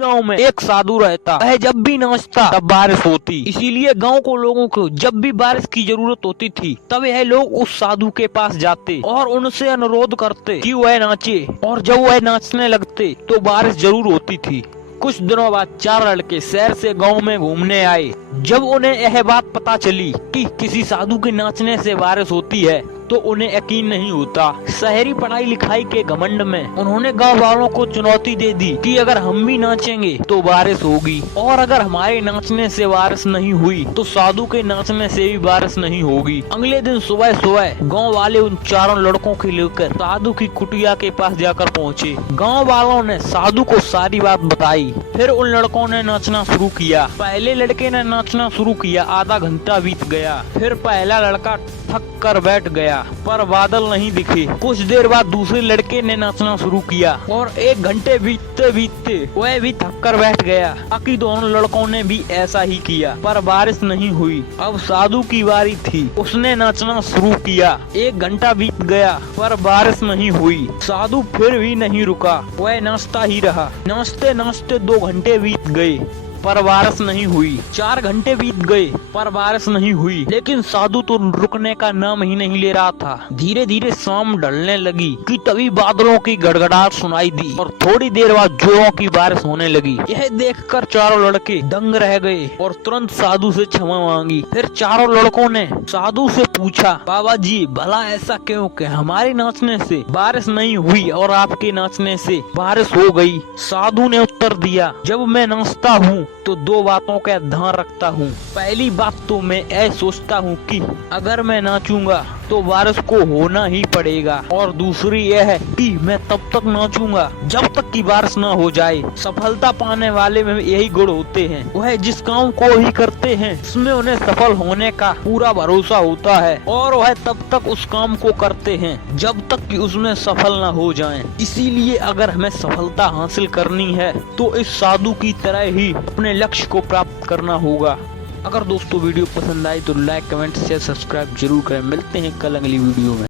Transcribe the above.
गांव में एक साधु रहता। वह जब भी नाचता तब बारिश होती, इसीलिए गांव को लोगों को जब भी बारिश की जरूरत होती थी तब यह लोग उस साधु के पास जाते और उनसे अनुरोध करते कि वह नाचे, और जब वह नाचने लगते तो बारिश जरूर होती थी। कुछ दिनों बाद 4 लड़के शहर से गांव में घूमने आए। जब उन्हें यह बात पता चली कि किसी साधु के नाचने से बारिश होती है तो उन्हें यकीन नहीं होता। शहरी पढ़ाई लिखाई के घमंड में उन्होंने गांव वालों को चुनौती दे दी कि अगर हम भी नाचेंगे तो बारिश होगी, और अगर हमारे नाचने से बारिश नहीं हुई तो साधु के नाचने से भी बारिश नहीं होगी। अगले दिन सुबह सुबह गांव वाले उन चारों लड़कों को लेकर साधु की कुटिया के पास जाकर पहुंचे। गांव वालों ने साधु को सारी बात बताई। फिर उन लड़कों ने नाचना शुरू किया। पहले लड़के ने नाचना शुरू किया, आधा घंटा बीत गया। फिर पहला लड़का थक कर बैठ गया पर बादल नहीं दिखे। कुछ देर बाद दूसरे लड़के ने नाचना शुरू किया और 1 घंटे बीतते बीतते वह भी थक कर बैठ गया। बाकी दोनों लड़कों ने भी ऐसा ही किया पर बारिश नहीं हुई। अब साधु की बारी थी, उसने नाचना शुरू किया। 1 घंटा बीत गया पर बारिश नहीं हुई। साधु फिर भी नहीं रुका, वह नाचता ही रहा। नाचते नाचते 2 घंटे बीत गए पर बारिश नहीं हुई। 4 घंटे बीत गए पर बारिश नहीं हुई, लेकिन साधु तो रुकने का नाम ही नहीं ले रहा था। धीरे धीरे शाम ढलने लगी कि तभी बादलों की गड़गड़ाहट सुनाई दी और थोड़ी देर बाद जोरों की बारिश होने लगी। यह देखकर चारों लड़के दंग रह गए और तुरंत साधु से क्षमा मांगी। फिर चारों लड़कों ने साधु से पूछा, बाबा जी भला ऐसा क्यों कि हमारे नाचने से बारिश नहीं हुई और आपके नाचने से बारिश हो गई? साधु ने उत्तर दिया, जब मैं नाचता हूँ तो 2 बातों का ध्यान रखता हूँ। पहली बात तो मैं यह सोचता हूँ कि अगर मैं नाचूंगा तो बारिश को होना ही पड़ेगा, और दूसरी यह है कि मैं तब तक नाचूंगा जब तक कि बारिश न हो जाए। सफलता पाने वाले में यही गुण होते हैं, वह जिस काम को ही करते हैं उसमें उन्हें सफल होने का पूरा भरोसा होता है, और वह तब तक उस काम को करते हैं जब तक कि उसमें सफल न हो जाएं। इसीलिए अगर हमें सफलता हासिल करनी है तो इस साधु की तरह ही अपने लक्ष्य को प्राप्त करना होगा। अगर दोस्तों वीडियो पसंद आई तो लाइक, कमेंट, शेयर, सब्सक्राइब जरूर करें। मिलते हैं कल अगली वीडियो में।